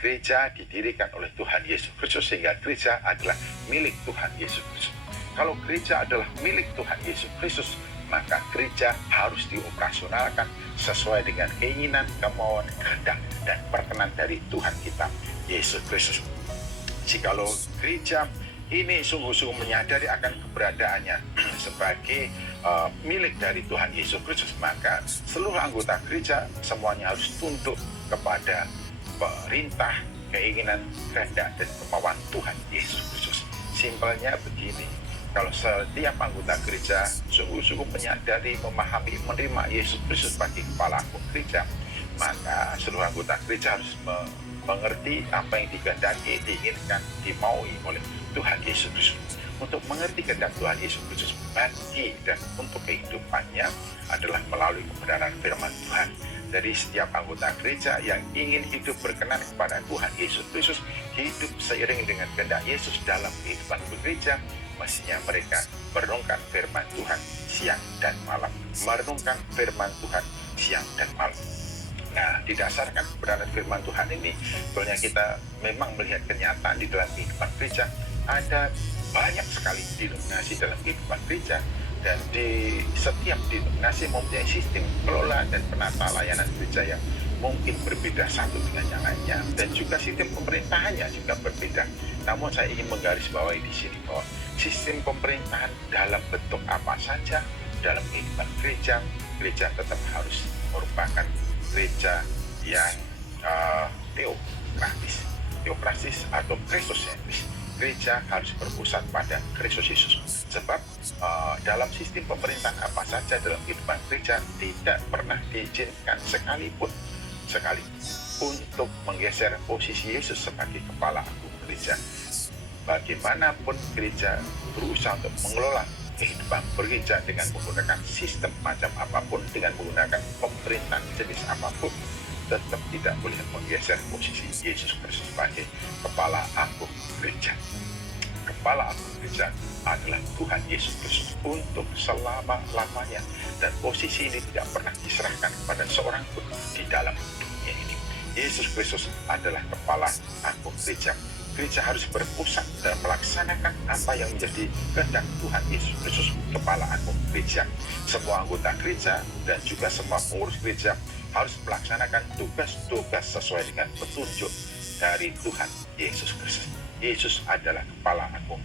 gereja didirikan oleh Tuhan Yesus Kristus, sehingga gereja adalah milik Tuhan Yesus Kristus. Kalau gereja adalah milik Tuhan Yesus Kristus, maka gereja harus dioperasionalkan sesuai dengan keinginan, kemauan, kehendak, dan perkenan dari Tuhan kita, Yesus Kristus. Jikalau gereja ini sungguh-sungguh menyadari akan keberadaannya sebagai milik dari Tuhan Yesus Kristus, maka seluruh anggota gereja semuanya harus tunduk kepada perintah, keinginan, kehendak, dan kemauan Tuhan Yesus Kristus. Simpelnya begini, kalau setiap anggota gereja sungguh-sungguh menyadari, memahami, menerima Yesus Kristus sebagai kepala agung gereja, maka seluruh anggota gereja harus mengerti apa yang dikehendaki, diinginkan, dimaui oleh Tuhan Yesus Kristus. Untuk mengerti kehendak Tuhan Yesus Kristus bagi dan untuk kehidupannya adalah melalui kebenaran firman Tuhan. Dari setiap anggota gereja yang ingin hidup berkenan kepada Tuhan Yesus Kristus, hidup seiring dengan kehendak Yesus dalam kehidupan gereja, mestinya mereka merenungkan firman Tuhan siang dan malam. Merenungkan firman Tuhan siang dan malam. Nah, didasarkan kebenaran firman Tuhan ini, sebetulnya kita memang melihat kenyataan di dalam kehidupan gereja. Ada banyak sekali denominasi dalam kehidupan gereja, dan di setiap denominasi mempunyai sistem kelola dan penata layanan gereja yang mungkin berbeda satu dengan yang lainnya, dan juga sistem pemerintahannya juga berbeda. Namun saya ingin menggarisbawahi di sini bahwa sistem pemerintahan dalam bentuk apa saja dalam kehidupan gereja, gereja tetap harus merupakan gereja yang teokrasis atau Kristosentris. Gereja harus berpusat pada Kristus Yesus. Sebab dalam sistem pemerintahan apa saja dalam kehidupan gereja tidak pernah diizinkan sekalipun untuk menggeser posisi Yesus sebagai kepala agung gereja. Bagaimanapun gereja berusaha untuk mengelola kehidupan gereja dengan menggunakan sistem macam apapun, dengan menggunakan pemerintahan jenis apapun, tetap tidak boleh menggeser posisi Yesus Kristus sebagai kepala agung gereja. Kepala agung gereja adalah Tuhan Yesus Kristus untuk selama-lamanya, dan posisi ini tidak pernah diserahkan kepada seorang pun di dalam dunia ini. Yesus Kristus adalah kepala agung gereja. Gereja harus berpusat dan melaksanakan apa yang menjadi kehendak Tuhan Yesus Kristus, kepala agung gereja. Semua anggota gereja dan juga semua pengurus gereja harus melaksanakan tugas-tugas sesuai dengan petunjuk dari Tuhan Yesus Kristus. Yesus adalah kepala agung